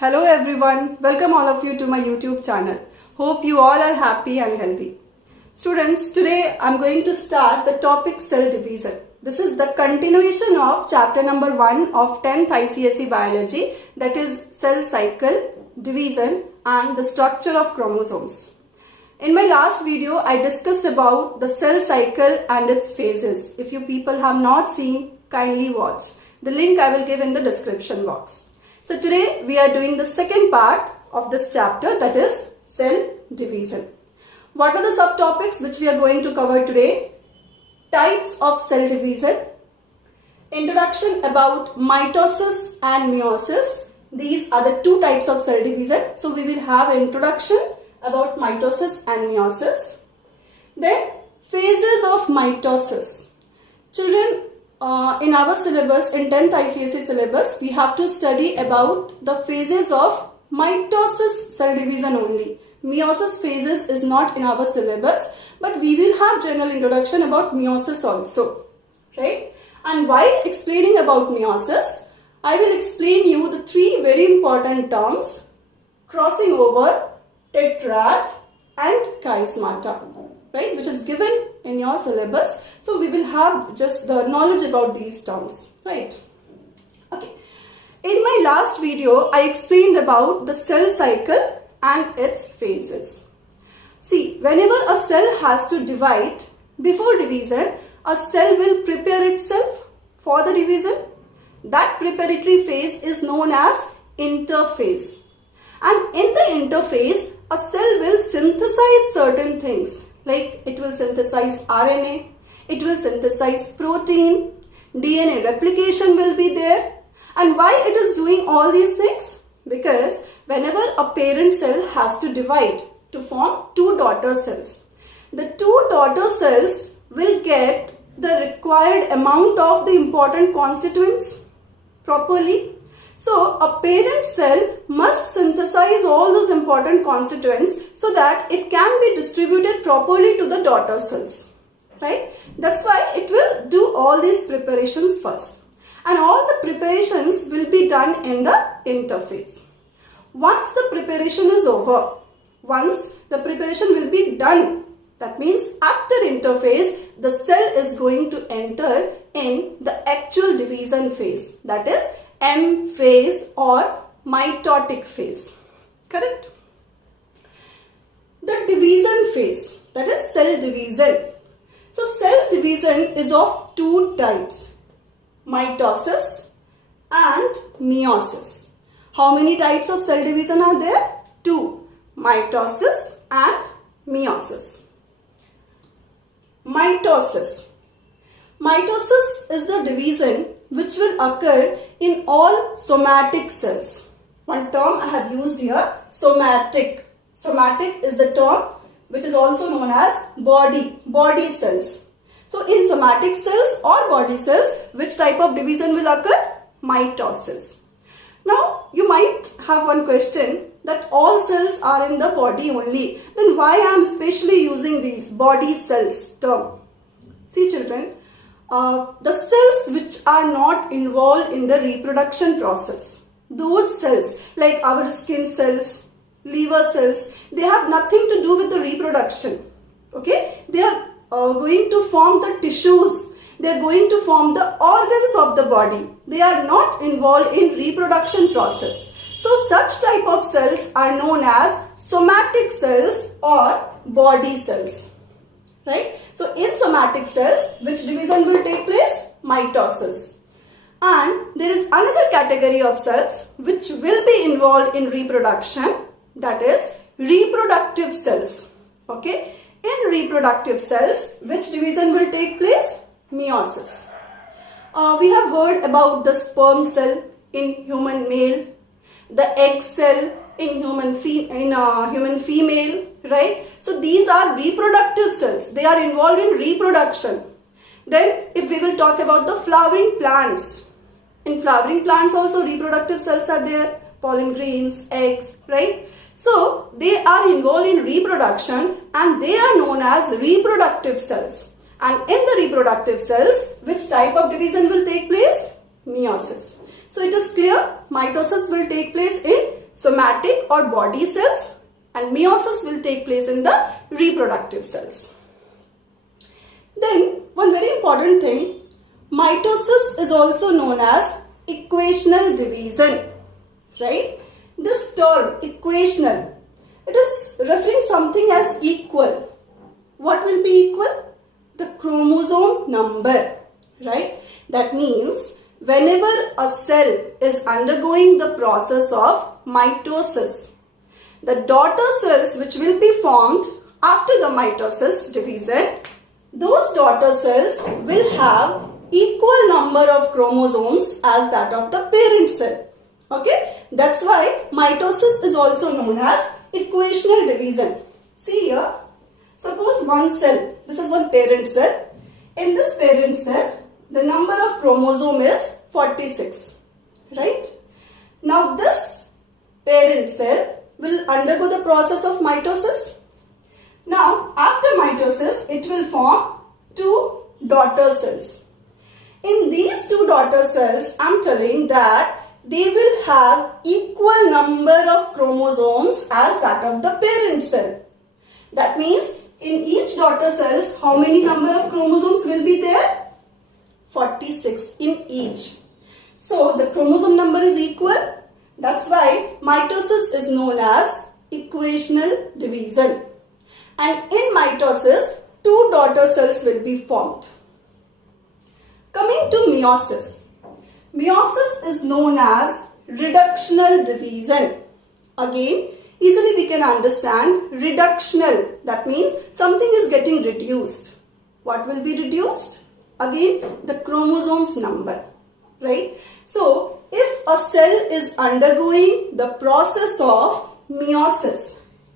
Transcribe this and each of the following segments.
Hello everyone, welcome all of you to my YouTube channel. Hope you all are happy and healthy. Students, today I'm going to start the topic cell division. This is the continuation of chapter number 1 of 10th ICSE biology, that is cell cycle, division and the structure of chromosomes. In my last video, I discussed about the cell cycle and its phases. If you people have not seen, kindly watch. The link I will give in the description box. So today we are doing the second part of this chapter, that is cell division. What are the subtopics which we are going to cover today? Types of cell division, introduction about mitosis and meiosis. These are the two types of cell division. So we will have an introduction about mitosis and meiosis. Then phases of mitosis. Children, in our syllabus, in 10th ICSE syllabus, we have to study about the phases of mitosis cell division only. Meiosis phases is not in our syllabus, but we will have general introduction about meiosis also, right? And while explaining about meiosis, I will explain you the three very important terms: crossing over, tetrad and chiasma, right, which is given in your syllabus. So we will have just the knowledge about these terms, right? Okay. In my last video, I explained about the cell cycle and its phases. See, whenever a cell has to divide, before division, a cell will prepare itself for the division. That preparatory phase is known as interphase. And in the interphase, a cell will synthesize certain things, like it will synthesize RNA, it will synthesize protein, DNA replication will be there. And why it is doing all these things? Because whenever a parent cell has to divide to form two daughter cells, the two daughter cells will get the required amount of the important constituents properly. So a parent cell must synthesize all those important constituents so that it can be distributed properly to the daughter cells, right? That's why it will do all these preparations first. And all the preparations will be done in the interphase. Once the preparation is over, once the preparation will be done, that means after interphase, the cell is going to enter in the actual division phase, that is M phase or mitotic phase, correct? The division phase, that is cell division. So cell division is of two types, mitosis and meiosis. How many types of cell division are there? Two, mitosis and meiosis. Mitosis. Mitosis is the division which will occur in all somatic cells. One term I have used here, somatic. Somatic is the term which is also known as body cells. So in somatic cells or body cells, which type of division will occur? Mitosis. Now you might have one question that all cells are in the body only. Then why I am specially using these body cells term? See children, the cells which are not involved in the reproduction process, those cells like our skin cells, liver cells, they have nothing to do with the reproduction. Okay, they are going to form the tissues, they are going to form the organs of the body. They are not involved in reproduction process. So such type of cells are known as somatic cells or body cells, right? So in somatic cells, which division will take place? Mitosis. And there is another category of cells which will be involved in reproduction, that is reproductive cells. Okay, in reproductive cells, which division will take place? Meiosis. We have heard about the sperm cell in human male, the egg cell in human female, right? So these are reproductive cells. They are involved in reproduction. Then if we will talk about the flowering plants, in flowering plants also reproductive cells are there, pollen grains, eggs, right? So they are involved in reproduction and they are known as reproductive cells. And in the reproductive cells, which type of division will take place? Meiosis. So it is clear, mitosis will take place in somatic or body cells, and meiosis will take place in the reproductive cells. Then one very important thing, mitosis is also known as equational division, right? This term equational, it is referring something as equal. What will be equal? The chromosome number, right? That means whenever a cell is undergoing the process of mitosis, the daughter cells which will be formed after the mitosis division, those daughter cells will have equal number of chromosomes as that of the parent cell. Okay, that's why mitosis is also known as equational division. See here, suppose one cell, this is one parent cell. In this parent cell, the number of chromosome is 46, right? Now this parent cell will undergo the process of mitosis. Now after mitosis, it will form two daughter cells. In these two daughter cells, I am telling that they will have equal number of chromosomes as that of the parent cell. That means in each daughter cells, how many number of chromosomes will be there? 46 in each. So the chromosome number is equal. That's why mitosis is known as equational division. And in mitosis, two daughter cells will be formed. Coming to meiosis. Meiosis is known as reductional division. Again, easily we can understand reductional. That means something is getting reduced. What will be reduced? Again, the chromosomes number, right? So, if a cell is undergoing the process of meiosis,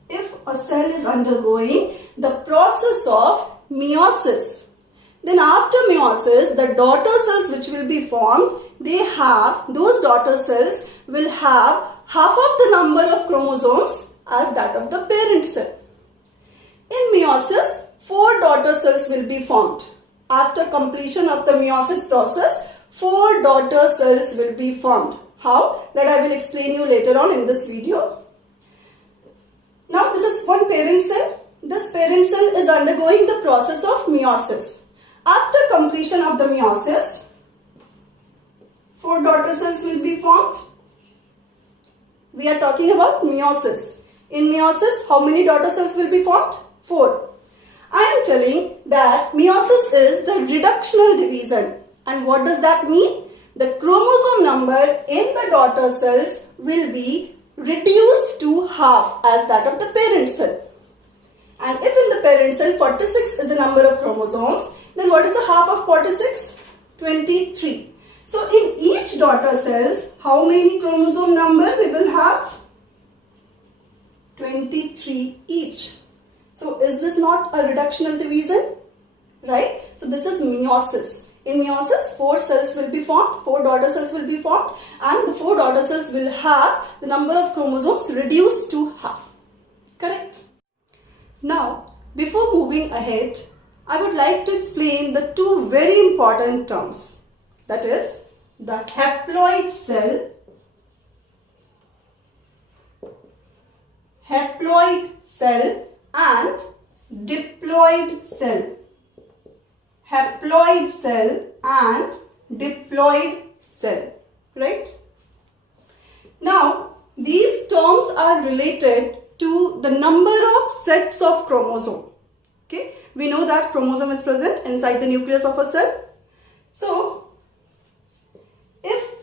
if a cell is undergoing the process of meiosis, then after meiosis, the daughter cells which will be formed, those daughter cells will have half of the number of chromosomes as that of the parent cell. In meiosis, 4 daughter cells will be formed. After completion of the meiosis process, 4 daughter cells will be formed. How? That I will explain you later on in this video. Now this is one parent cell. This parent cell is undergoing the process of meiosis. After completion of the meiosis, 4 daughter cells will be formed. We are talking about meiosis. In meiosis, how many daughter cells will be formed? 4. I am telling that meiosis is the reductional division. And what does that mean? The chromosome number in the daughter cells will be reduced to half as that of the parent cell. And if in the parent cell 46 is the number of chromosomes, then what is the half of 46? 23. So in each daughter cells, how many chromosome number we will have? 23 each. So is this not a reductional division? Right? So this is meiosis. In meiosis, 4 cells will be formed, 4 daughter cells will be formed, and the 4 daughter cells will have the number of chromosomes reduced to half. Correct? Now, before moving ahead, I would like to explain the 2 very important terms. That is, the haploid cell and diploid cell. Haploid cell and diploid cell, right? Now, these terms are related to the number of sets of chromosome. Okay, we know that chromosome is present inside the nucleus of a cell. So, if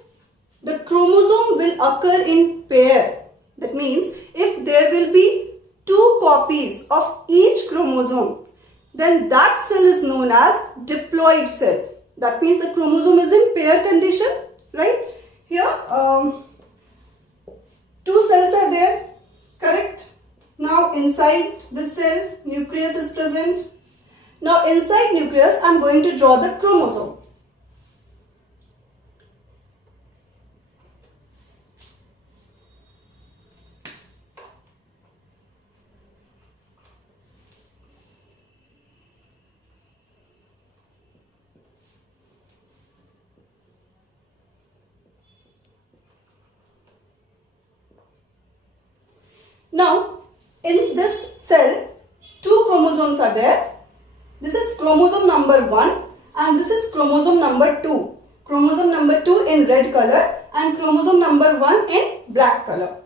the chromosome will occur in pair, that means if there will be 2 copies of each chromosome, then that cell is known as diploid cell. That means the chromosome is in pair condition, right? Here, 2 cells are there, correct? Now inside the cell, nucleus is present. Now inside nucleus, I am going to draw the chromosome. Now, in this cell, two chromosomes are there. This is chromosome number 1 and this is chromosome number 2. Chromosome number 2 in red color and chromosome number 1 in black color.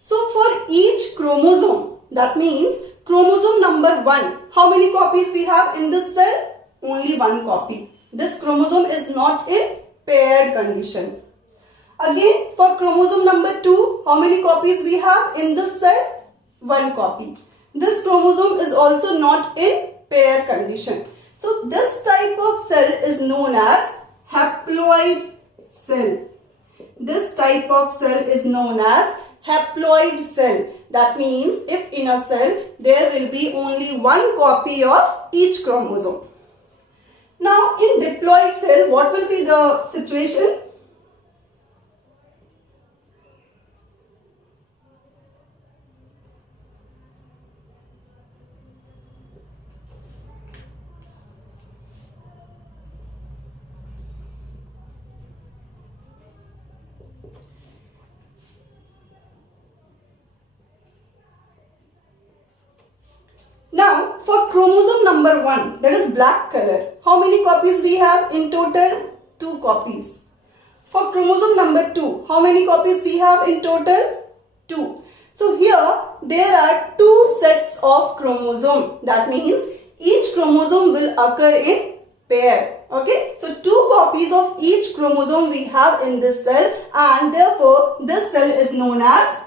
So, for each chromosome, that means chromosome number 1, how many copies we have in this cell? Only one copy. This chromosome is not in paired condition. Again, for chromosome number 2, how many copies we have in this cell? One copy. This chromosome is also not in pair condition. So, this type of cell is known as haploid cell. This type of cell is known as haploid cell. That means if in a cell there will be only one copy of each chromosome. Now, in diploid cell, what will be the situation? Now, for chromosome number 1, that is black color, how many copies we have in total? 2 copies. For chromosome number 2, how many copies we have in total? 2. So, here there are 2 sets of chromosome. That means each chromosome will occur in pair. Okay. So, 2 copies of each chromosome we have in this cell and therefore this cell is known as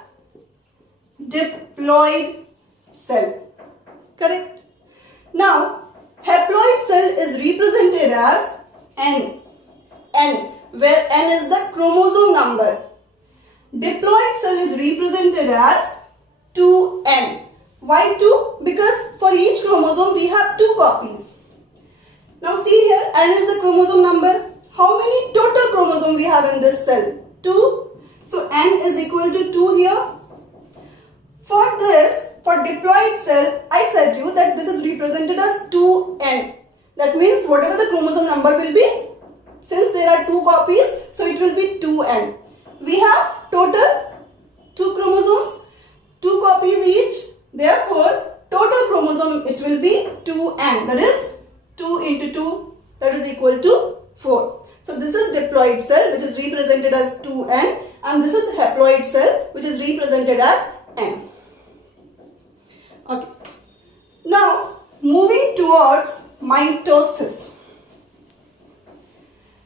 diploid cell. Correct. Now, haploid cell is represented as N, where N is the chromosome number. Diploid cell is represented as 2N. Why 2? Because for each chromosome we have 2 copies. Now see here, N is the chromosome number. How many total chromosomes we have in this cell? 2. So N is equal to 2 here. For this, for diploid cell, I said you that this is represented as 2N. That means whatever the chromosome number will be, since there are 2 copies, so it will be 2N. We have total 2 chromosomes, 2 copies each. Therefore, total chromosome it will be 2N. That is 2 into 2, that is equal to 4. So this is diploid cell which is represented as 2N and this is haploid cell which is represented as N. Okay. Now, moving towards mitosis.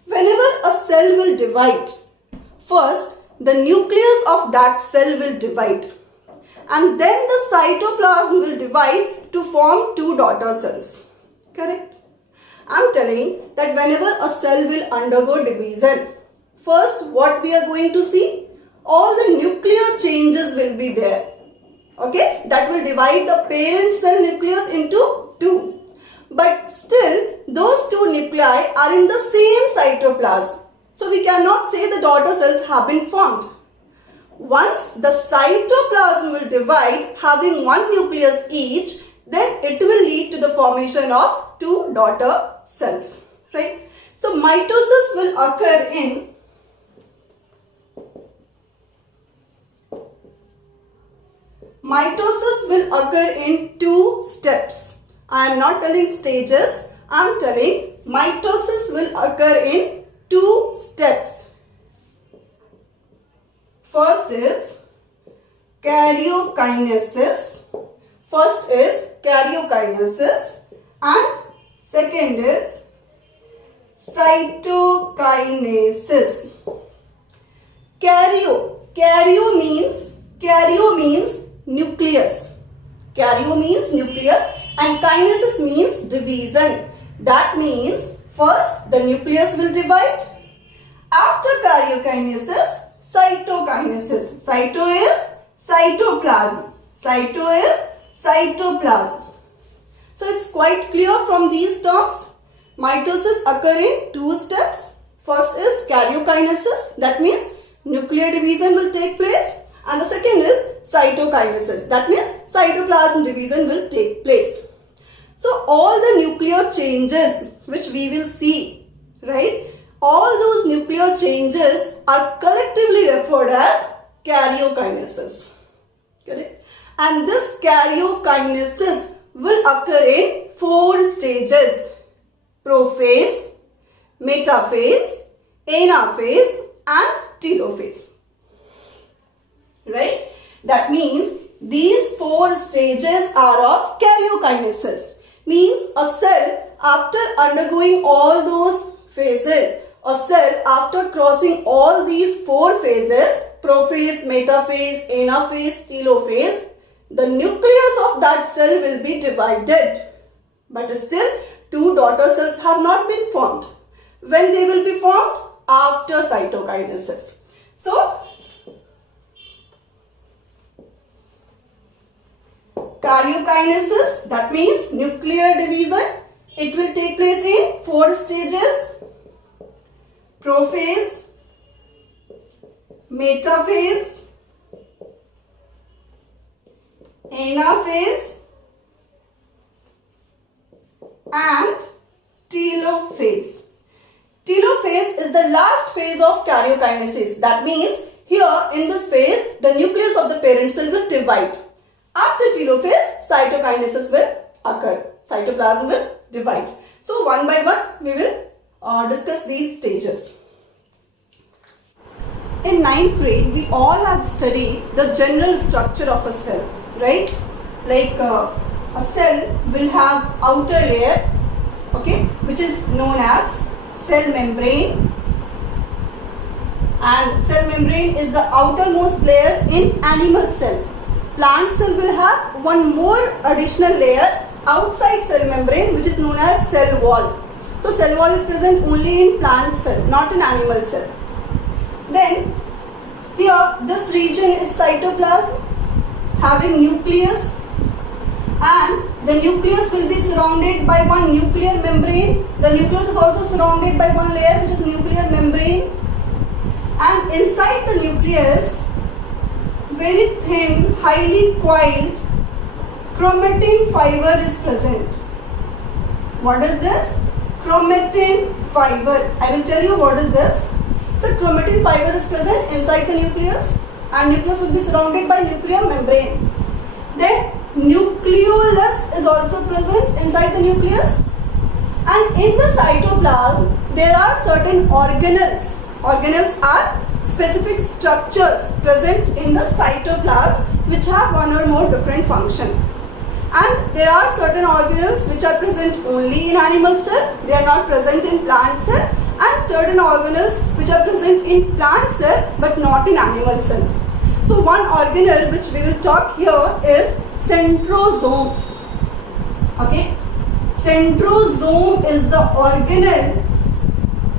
Whenever a cell will divide, first the nucleus of that cell will divide and then the cytoplasm will divide to form 2 daughter cells. Correct? I am telling that whenever a cell will undergo division, first what we are going to see? All the nuclear changes will be there. Okay, that will divide the parent cell nucleus into 2. But still, those 2 nuclei are in the same cytoplasm. So, we cannot say the daughter cells have been formed. Once the cytoplasm will divide having 1 nucleus each, then it will lead to the formation of 2 daughter cells. Right? So, mitosis will occur in in 2 steps. I am not telling stages. I am telling mitosis will occur in 2 steps. First is karyokinesis. And second is cytokinesis. Karyo means nucleus. Karyo means nucleus and kinesis means division. That means first the nucleus will divide. After karyokinesis, cytokinesis. Cyto is cytoplasm. So it's quite clear from these terms. Mitosis occur in 2 steps. First is karyokinesis. That means nuclear division will take place. And the second is cytokinesis. That means cytoplasm division will take place. So all the nuclear changes which we will see, right? All those nuclear changes are collectively referred as karyokinesis. Correct? And this karyokinesis will occur in 4 stages: prophase, metaphase, anaphase and telophase. Right? That means these 4 stages are of karyokinesis. Means a cell, after undergoing all those phases, a cell after crossing all these 4 phases, prophase, metaphase, anaphase, telophase, the nucleus of that cell will be divided. But still 2 daughter cells have not been formed. When they will be formed? After cytokinesis. So, karyokinesis, that means nuclear division, it will take place in 4 stages: prophase, metaphase, anaphase and telophase. Telophase is the last phase of karyokinesis. That means here in this phase, the nucleus of the parent cell will divide. After telophase, cytokinesis will occur. Cytoplasm will divide. So one by one, we will discuss these stages. In 9th grade, we all have studied the general structure of a cell, right? Like a cell will have outer layer, okay, which is known as cell membrane. And cell membrane is the outermost layer in animal cell. Plant cell will have one more additional layer outside cell membrane, which is known as cell wall. So cell wall is present only in plant cell, not in animal cell. Then here this region is cytoplasm having nucleus, and the nucleus will be surrounded by one nuclear membrane. The nucleus is also surrounded by one layer, which is nuclear membrane, and inside the nucleus, very thin, highly coiled chromatin fiber is present. What is this? Chromatin fiber. I will tell you what is this. So chromatin fiber is present inside the nucleus, and nucleus will be surrounded by nuclear membrane. Then nucleolus is also present inside the nucleus, and in the cytoplasm there are certain organelles. Organelles are specific structures present in the cytoplasm which have one or more different function. And there are certain organelles which are present only in animal cell, they are not present in plant cell, and certain organelles which are present in plant cell but not in animal cell. So one organelle which we will talk here is centrosome. Okay, centrosome is the organelle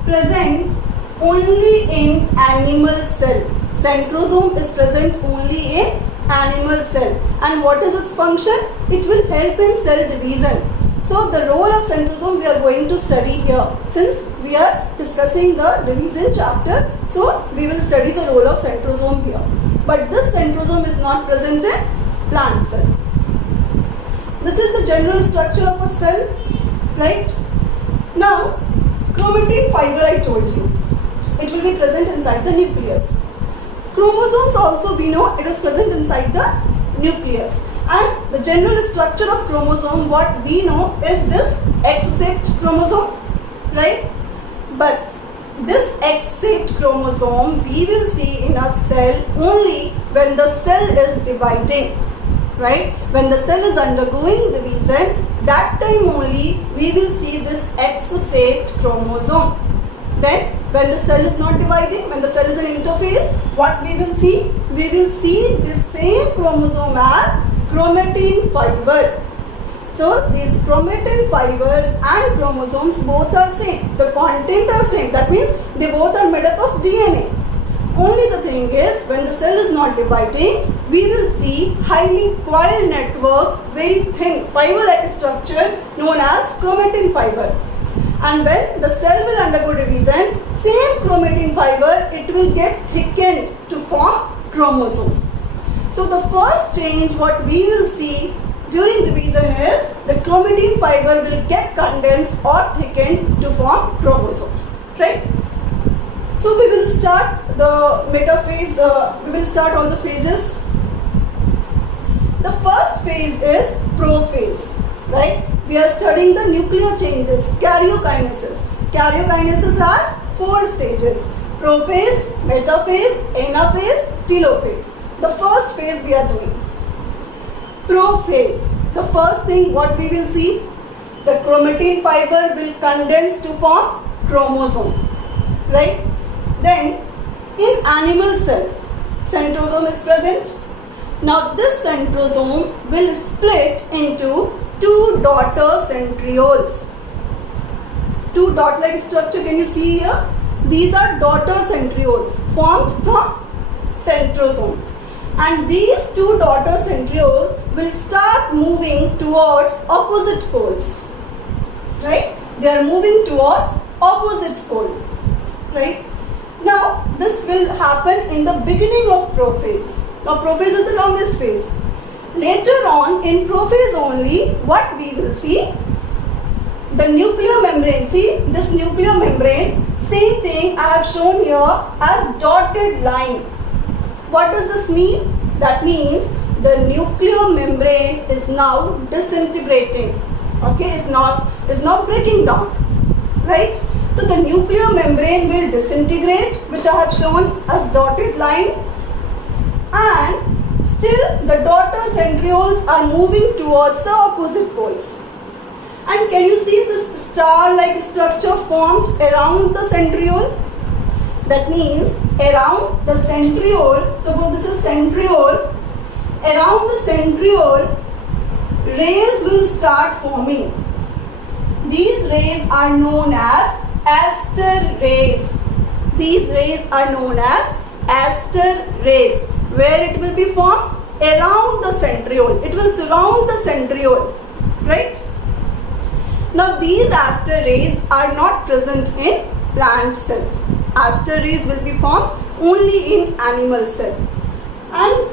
present only in animal cell. Centrosome is present only in animal cell. And what is its function? It will help in cell division. So the role of centrosome we are going to study here. Since we are discussing the division chapter, so we will study the role of centrosome here. But this centrosome is not present in plant cell. This is the general structure of a cell, right? Now, chromatin fiber I told you. It will be present inside the nucleus. Chromosomes also we know it is present inside the nucleus. And the general structure of chromosome, what we know is this X-shaped chromosome, right? But this X-shaped chromosome we will see in a cell only when the cell is dividing, right? When the cell is undergoing division, that time only we will see this X-shaped chromosome. Then when the cell is not dividing, when the cell is in interphase, what we will see? We will see the same chromosome as chromatin fiber. So these chromatin fiber and chromosomes both are same. The content are same. That means they both are made up of DNA. Only the thing is, when the cell is not dividing, we will see highly coiled network, very thin fiber-like structure known as chromatin fiber. And when the cell will undergo division, same chromatin fiber, it will get thickened to form chromosome. So the first change what we will see during division is the chromatin fiber will get condensed or thickened to form chromosome, right? So we will start the metaphase, we will start all the phases. The phase is prophase, right? We are studying the nuclear changes, karyokinesis. Karyokinesis has 4 stages: prophase, metaphase, anaphase, telophase. The first phase we are doing. Prophase. The first thing what we will see, the chromatin fiber will condense to form chromosome, right? Then in animal cell, centrosome is present. Now this centrosome will split into 2 daughter centrioles. 2 dot-like structure, can you see here? These are daughter centrioles formed from centrosome. And these 2 daughter centrioles will start moving towards opposite poles, right? They are moving towards opposite pole, right? Now this will happen in the beginning of prophase. Now prophase is the longest phase. Later on in prophase only, what we will see, the nuclear membrane. See this nuclear membrane, same thing I have shown here as dotted line. What does this mean? That means the nuclear membrane is now disintegrating. Okay, it's not breaking down, right? So the nuclear membrane will disintegrate, which I have shown as dotted lines, and still the daughter centrioles are moving towards the opposite poles. And can you see this star-like structure formed around the centriole? That means around the centriole, suppose this is centriole, around the centriole, rays will start forming. These rays are known as aster rays. These rays are known as aster rays. Where it will be formed? Around the centriole. It will surround the centriole, right? Now these aster rays are not present in plant cell. Aster rays will be formed only in animal cell. And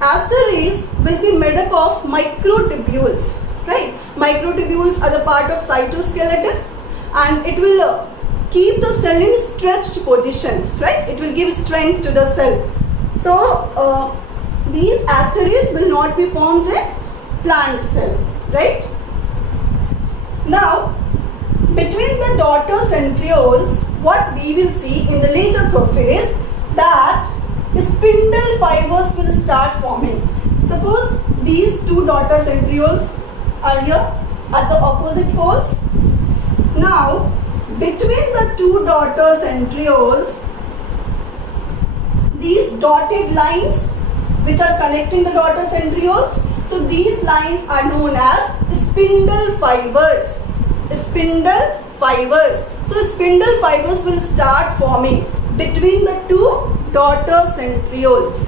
aster rays will be made up of microtubules, right? Microtubules are the part of cytoskeleton, and it will keep the cell in stretched position, right? It will give strength to the cell. So these aster rays will not be formed in plant cell, right? Now between the daughter centrioles, what we will see in the later prophase, that spindle fibers will start forming. Suppose these 2 daughter centrioles are here at the opposite poles. Now between the 2 daughter centrioles, these dotted lines which are connecting the daughter centrioles, so these lines are known as spindle fibers. Spindle fibers. So spindle fibers will start forming between the 2 daughter centrioles,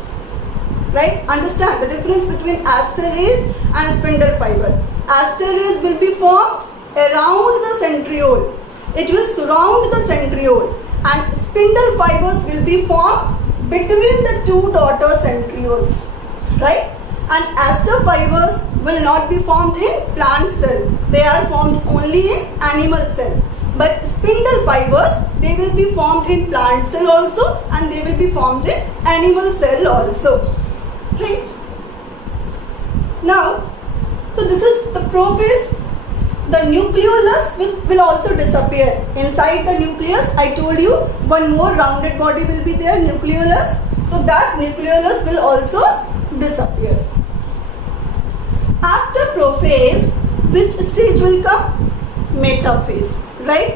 right? Understand the difference between aster rays and spindle fiber. Aster rays will be formed around the centriole. It will surround the centriole, and spindle fibers will be formed between the 2 daughter centrioles, right? And aster fibers will not be formed in plant cell. They are formed only in animal cell. But spindle fibers, they will be formed in plant cell also, and they will be formed in animal cell also, right? Now, so this is the prophase. The nucleolus will also disappear. Inside the nucleus, I told you one more rounded body will be there, nucleolus. So that nucleolus will also disappear. After prophase, which stage will come? Metaphase, right?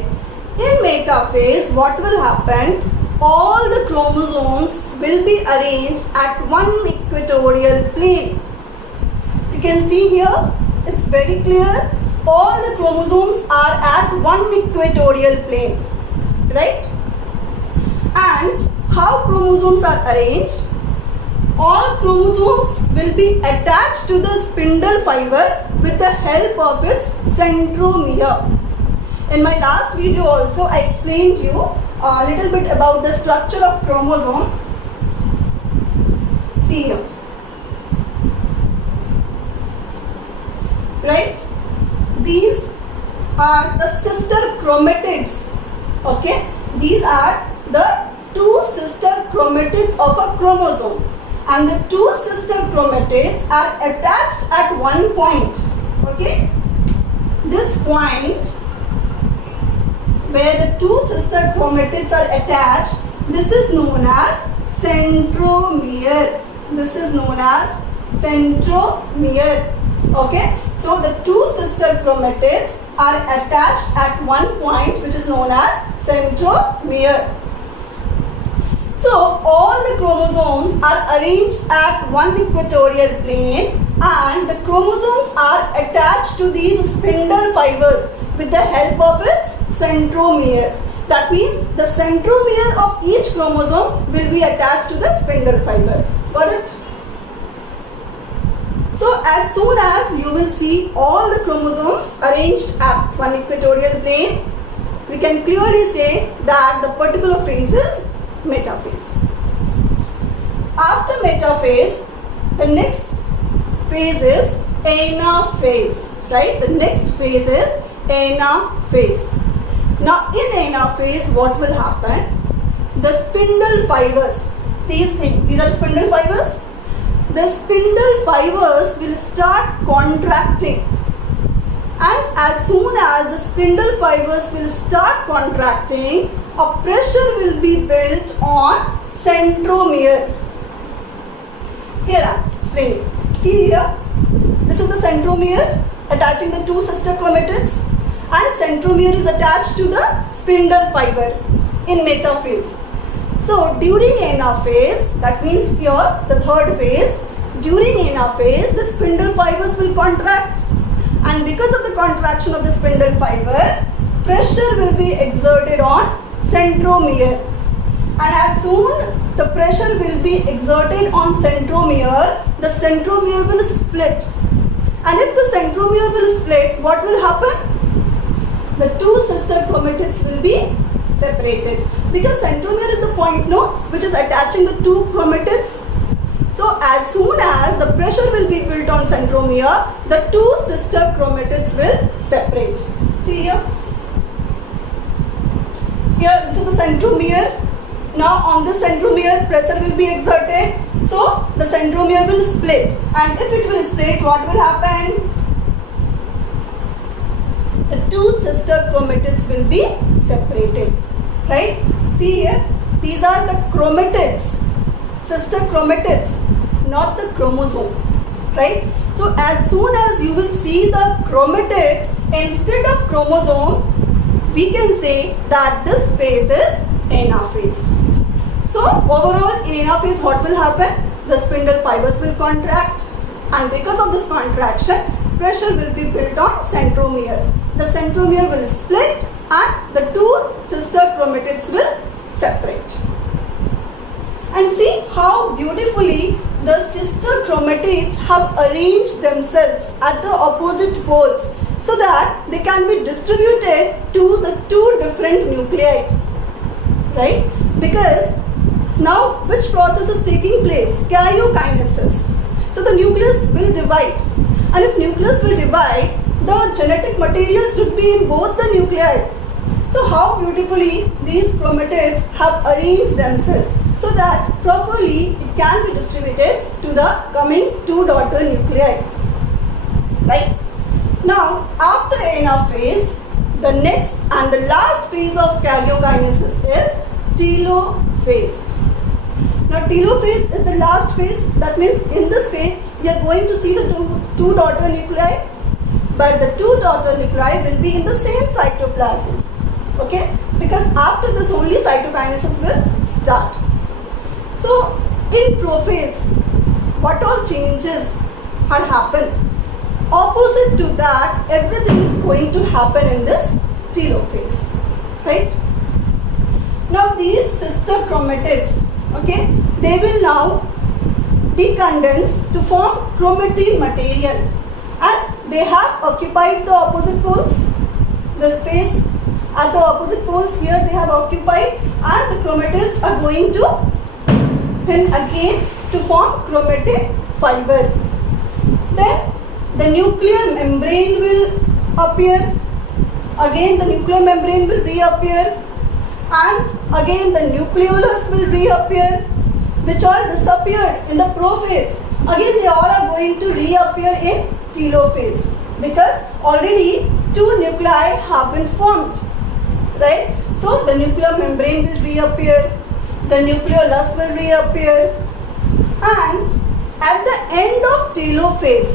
In metaphase, what will happen? All the chromosomes will be arranged at one equatorial plane. You can see here, it's very clear. All the chromosomes are at one equatorial plane, right? And how chromosomes are arranged? All chromosomes will be attached to the spindle fiber with the help of its centromere. In my last video also, I explained you a little bit about the structure of chromosome. See here, right? These are the sister chromatids, okay? These are the 2 sister chromatids of a chromosome. and the two sister chromatids are attached at one point. Okay, this point where the two sister chromatids are attached, this is known as centromere. This is known as centromere. Okay, so the two sister chromatids are attached at one point, which is known as centromere. So all the chromosomes are arranged at one equatorial plane, and the chromosomes are attached to these spindle fibers with the help of its centromere. That means the centromere of each chromosome will be attached to the spindle fiber. Got it? So as soon as you will see all the chromosomes arranged at one equatorial plane, we can clearly say that the particular phase is metaphase. After metaphase, the next phase is anaphase, right? The next phase is anaphase. Now in anaphase, what will happen? The spindle fibers, these are spindle fibers. The spindle fibers will start contracting, and as soon as the spindle fibers will start contracting, a pressure will be built on centromere. Here I am explaining. See here, this is the centromere attaching the two sister chromatids, and centromere is attached to the spindle fiber in metaphase. So during anaphase, that means here the third phase, during anaphase the spindle fibers will contract, and because of the contraction of the spindle fiber, pressure will be exerted on centromere, and as soon the pressure will be exerted on centromere, the centromere will split, and if the centromere will split, what will happen? The two sister chromatids will be separated, because centromere is the point which is attaching the two chromatids. So as soon as the pressure will be built on centromere, the two sister chromatids will separate. See here. Here this is the centromere. Now on this centromere pressure will be exerted. So the centromere will split, and if it will split, what will happen? The two sister chromatids will be separated. Right? See here, these are the chromatids, sister chromatids, not the chromosome. Right? So as soon as you will see the chromatids instead of chromosome, we can say that this phase is anaphase. So overall in anaphase, what will happen? The spindle fibers will contract, and because of this contraction, pressure will be built on centromere. The centromere will split, and the two sister chromatids will separate. And see how beautifully the sister chromatids have arranged themselves at the opposite poles, so that they can be distributed to the two different nuclei. Right? Because now which process is taking place? Karyokinesis. So the nucleus will divide, and if nucleus will divide, the genetic material should be in both the nuclei. So how beautifully these chromatids have arranged themselves, so that properly it can be distributed to the coming two daughter nuclei. Right? Now after anaphase, the next and the last phase of karyokinesis is telophase. Now telophase is the last phase. That means in this phase we are going to see the two daughter nuclei, but the two daughter nuclei will be in the same cytoplasm. Okay, because after this only cytokinesis will start. So in prophase, what all changes had happened? Opposite to that, everything is going to happen in this telophase. Right? Now these sister chromatids, okay, they will now decondense to form chromatin material, and they have occupied the opposite poles. The space at the opposite poles here they have occupied, and the chromatids are going to thin again to form chromatin fiber. Then the nuclear membrane will appear. Again the nuclear membrane will reappear, and again the nucleolus will reappear, which all disappeared in the prophase, again they all are going to reappear in telophase, because already two nuclei have been formed, right? So the nuclear membrane will reappear, the nucleolus will reappear, and at the end of telophase,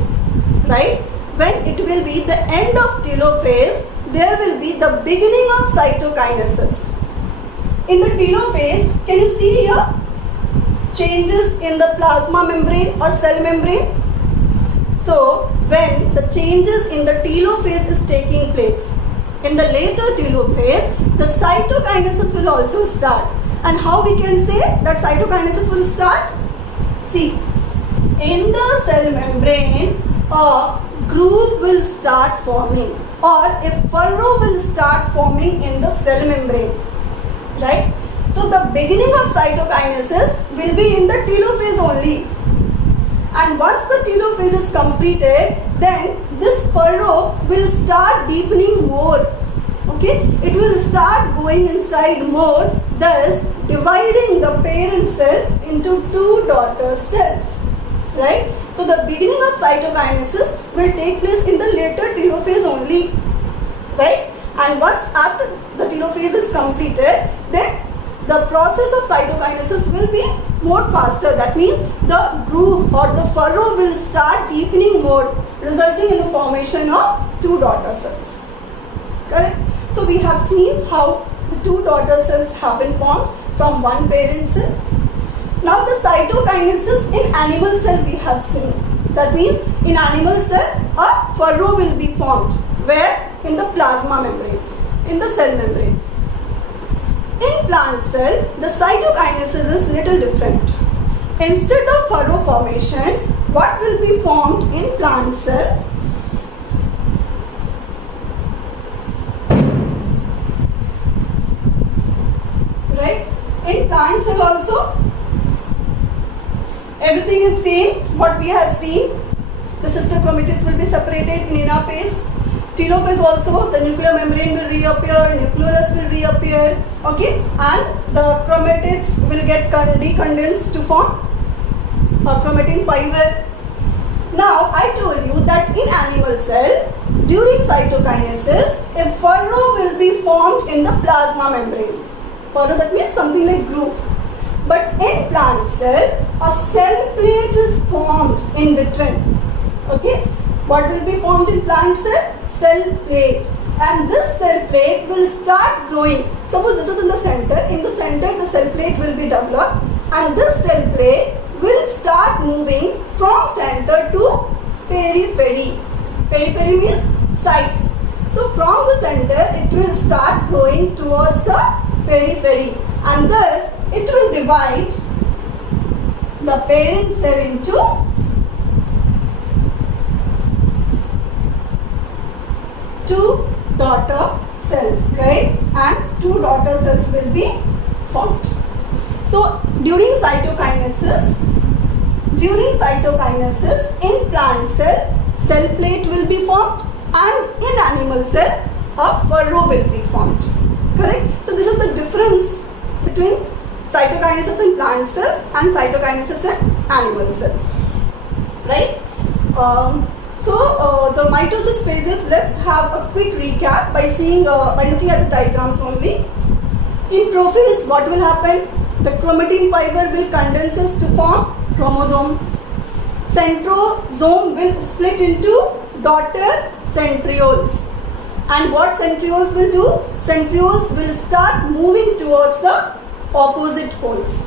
right, when it will be the end of telophase, there will be the beginning of cytokinesis. In the telophase, can you see here changes in the plasma membrane or cell membrane? So when the changes in the telophase is taking place, in the later telophase, the cytokinesis will also start. And how we can say that cytokinesis will start? See, in the cell membrane, a groove will start forming, or a furrow will start forming in the cell membrane, right? So the beginning of cytokinesis will be in the telophase only. And once the telophase is completed, then this furrow will start deepening more. Okay, it will start going inside more, thus dividing the parent cell into two daughter cells, right? So the beginning of cytokinesis will take place in the later telophase only, right? And once after the telophase is completed, then the process of cytokinesis will be more faster. That means the groove or the furrow will start deepening more, resulting in the formation of two daughter cells. Correct? So we have seen how the two daughter cells have been formed from one parent cell. Now the cytokinesis in animal cell we have seen. That means in animal cell a furrow will be formed. Where? In the plasma membrane, in the cell membrane. In plant cell, the cytokinesis is little different. Instead of furrow formation, what will be formed in plant cell? Right? In plant cell also, everything is same what we have seen. The sister chromatids will be separated in Anaphase. Telophase also, the nuclear membrane will reappear, nucleolus will reappear, okay, and the chromatids will get decondensed to form a chromatin fiber. Now, I told you that in animal cell, during cytokinesis, a furrow will be formed in the plasma membrane. Furrow, that means something like groove. But in plant cell, a cell plate is formed in between. Okay, what will be formed in plant cell? Cell plate, and this cell plate will start growing. Suppose this is in the center. In the center, the cell plate will be developed, and this cell plate will start moving from center to periphery. Periphery means sides. So from the center, it will start growing towards the periphery, and thus it will divide the parent cell into two daughter cells, right? And two daughter cells will be formed. So during cytokinesis in plant cell, cell plate will be formed, and in animal cell a furrow will be formed. Correct? So this is the difference between cytokinesis in plant cell and cytokinesis in animal cell, right? So the mitosis phases, let's have a quick recap by looking at the diagrams only. In prophase, what will happen? The chromatin fiber will condenses to form chromosome. Centrosome will split into daughter centrioles. And what centrioles will do? Centrioles will start moving towards the opposite poles.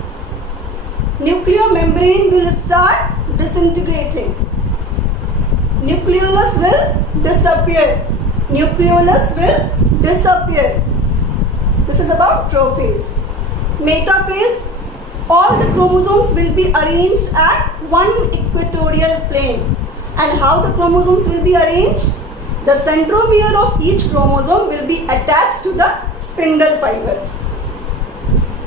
Nuclear membrane will start disintegrating. Nucleolus will disappear. Nucleolus will disappear. This is about prophase. Metaphase, all the chromosomes will be arranged at one equatorial plane. And how the chromosomes will be arranged? The centromere of each chromosome will be attached to the spindle fiber.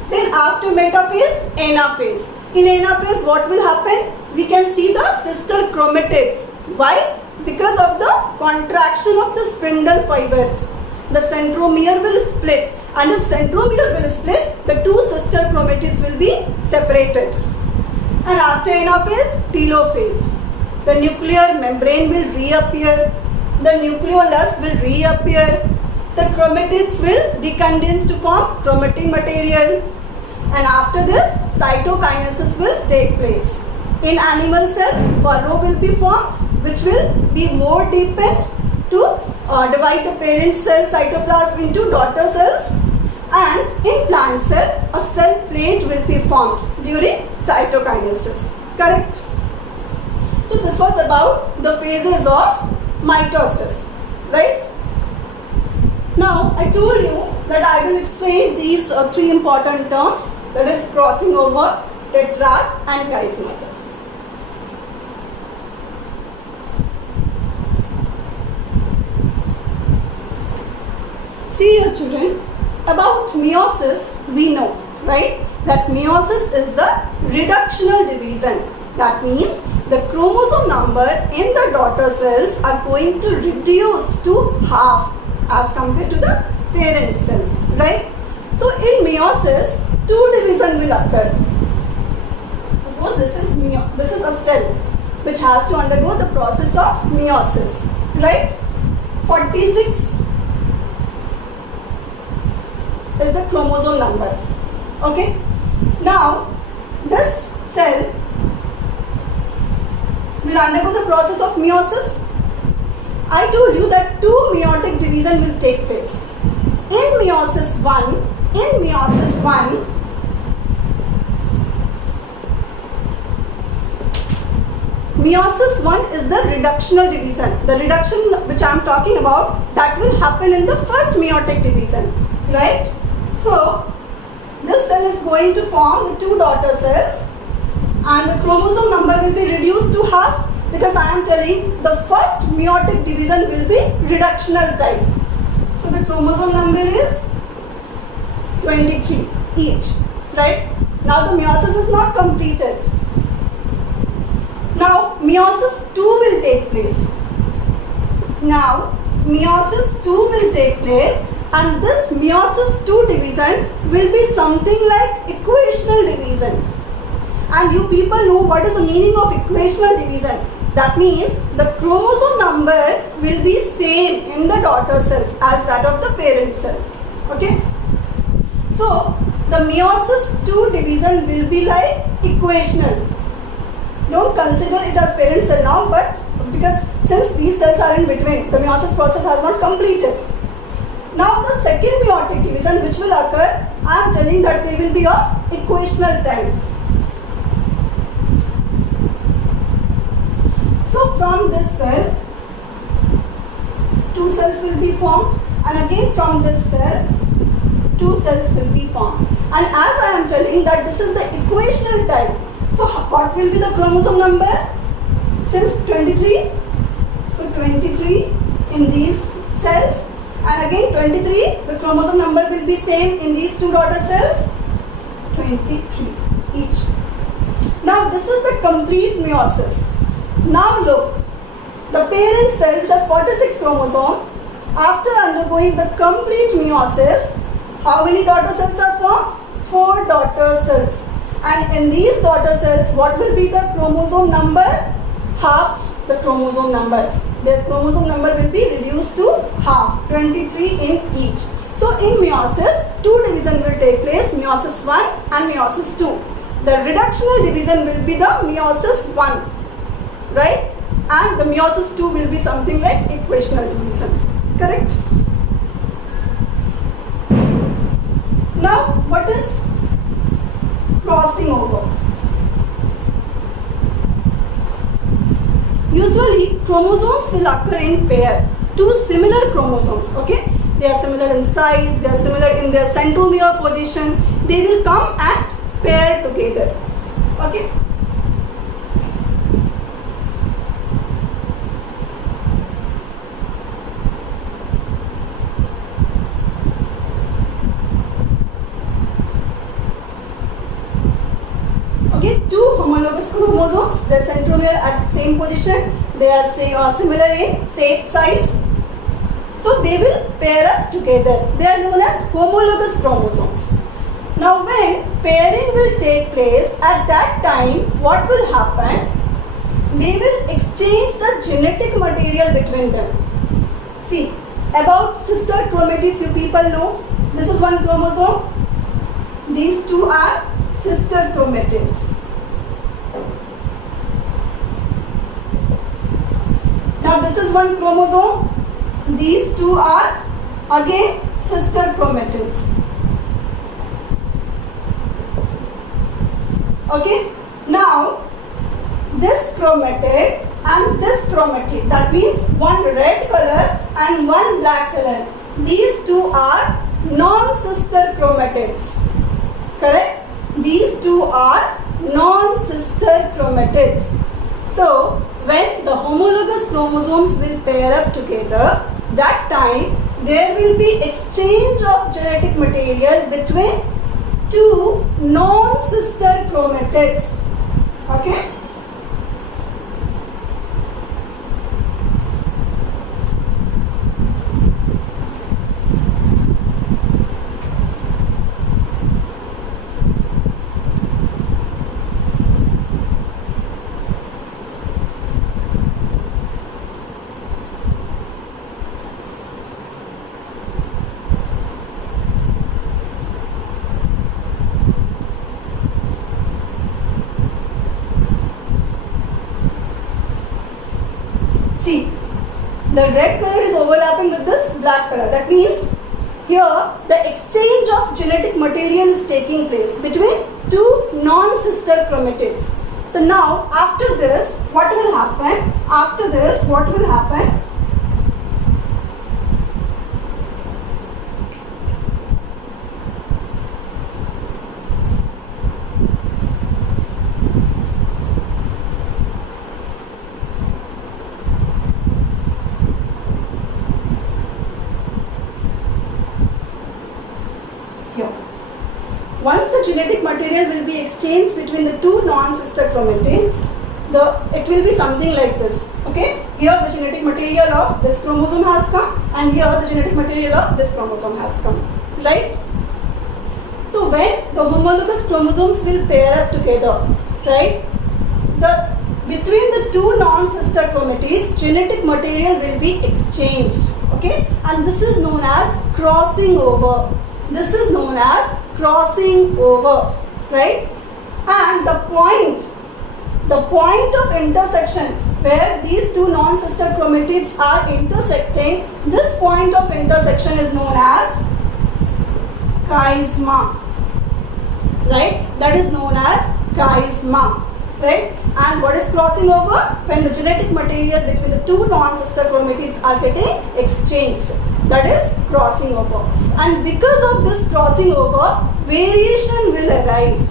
Then after metaphase, anaphase. In anaphase, what will happen? We can see the sister chromatids. Why? Because of the contraction of the spindle fiber. The centromere will split, and if centromere will split, the two sister chromatids will be separated. And after Anaphase, Telophase. The nuclear membrane will reappear, the nucleolus will reappear, the chromatids will decondense to form chromatin material, and after this cytokinesis will take place. In animal cell, furrow will be formed, which will be more deepened to divide the parent cell cytoplasm into daughter cells, and in plant cell a cell plate will be formed during cytokinesis. Correct? So this was about the phases of mitosis, right? Now I told you that I will explain these three important terms, that is crossing over, tetrad and chiasma. See here children, about meiosis we know, right, that meiosis is the reductional division. That means the chromosome number in the daughter cells are going to reduce to half as compared to the parent cell, right? So in meiosis, two division will occur. Suppose this is a cell which has to undergo the process of meiosis, right? 46 is the chromosome number. Okay. Now this cell will undergo the process of meiosis. I told you that two meiotic division will take place. In meiosis 1, meiosis 1 is the reductional division. The reduction which I am talking about, that will happen in the first meiotic division, right? So this cell is going to form the two daughter cells, and the chromosome number will be reduced to half, because I am telling the first meiotic division will be reductional type. So the chromosome number is 23 each, right? Now the meiosis is not completed. Now meiosis 2 will take place. Now meiosis 2 will take place, and this meiosis 2 division will be something like equational division. And you people know what is the meaning of equational division. That means the chromosome number will be same in the daughter cells as that of the parent cell. Okay. So the meiosis 2 division will be like equational. Don't consider it as parent cell now, but because since these cells are in between, the meiosis process has not completed. Now the second meiotic division which will occur, I am telling that they will be of equational type. So from this cell, two cells will be formed, and again from this cell, two cells will be formed. And as I am telling that this is the equational type, so what will be the chromosome number? Since 23, so 23 in these cells, and again 23, the chromosome number will be same in these two daughter cells, 23 each. Now this is the complete meiosis. Now look, the parent cell which has 46 chromosome, after undergoing the complete meiosis, how many daughter cells are formed? 4 daughter cells. And in these daughter cells, what will be the chromosome number? Half the chromosome number. Their chromosome number will be reduced to half, 23 in each. So in meiosis, two division will take place, meiosis 1 and meiosis 2. The reductional division will be the meiosis 1. Right? And the meiosis 2 will be something like equational division. Correct? Now, what is crossing over? Usually, chromosomes will occur in pair. Two similar chromosomes, okay? They are similar in size, they are similar in their centromere position. They will come and pair together, okay? Two homologous chromosomes, their centromere at same position, they are similar in shape, size, so they will pair up together. They are known as homologous chromosomes. Now when pairing will take place, at that time what will happen? They will exchange the genetic material between them. See, about sister chromatids you people know. This is one chromosome. These two are sister chromatids. Now this is one chromosome. These two are again sister chromatids. Okay. Now this chromatid and this chromatid, that means one red color and one black color. These two are non-sister chromatids. Correct? These two are non-sister chromatids. So when the homologous chromosomes will pair up together, that time there will be exchange of genetic material between two non-sister chromatids. Okay? See, the red color is overlapping with this black color. That means here the exchange of genetic material is taking place between two non-sister chromatids. So now after this, what will happen? After this, what will happen? Once the genetic material will be exchanged between the two non-sister chromatids, it will be something like this. Okay? Here the genetic material of this chromosome has come and here the genetic material of this chromosome has come. Right? So when the homologous chromosomes will pair up together, right? Between the two non-sister chromatids, genetic material will be exchanged. Okay? And this is known as crossing over. This is known as crossing over, right? And the point of intersection where these two non-sister chromatids are intersecting, this point of intersection is known as chiasma, right? That is known as chiasma, right? And what is crossing over? When the genetic material between the two non-sister chromatids are getting exchanged. That is crossing over. And because of this crossing over, variation will arise,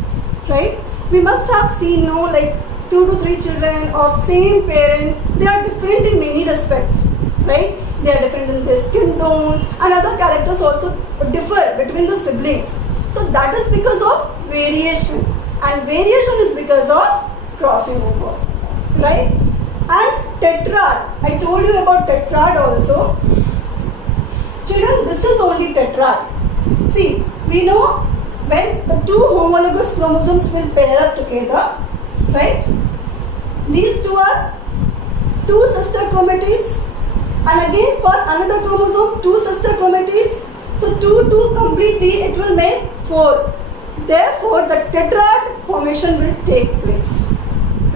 right? We must have seen, like 2 to 3 children of same parent, they are different in many respects, right? They are different in their skin tone and other characters also differ between the siblings. So that is because of variation, and variation is because of crossing over, right? And tetrad, I told you about tetrad also. Children, this is only tetrad. See, we know when the two homologous chromosomes will pair up together, right? These two are two sister chromatids, and again for another chromosome, two sister chromatids. So 2 completely, it will make 4. Therefore, the tetrad formation will take place,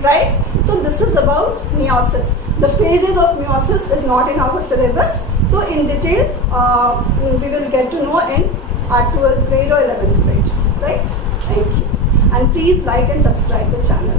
right? So this is about meiosis. The phases of meiosis is not in our syllabus. So in detail, we will get to know in our 12th grade or 11th grade, right? Thank you. And please like and subscribe the channel.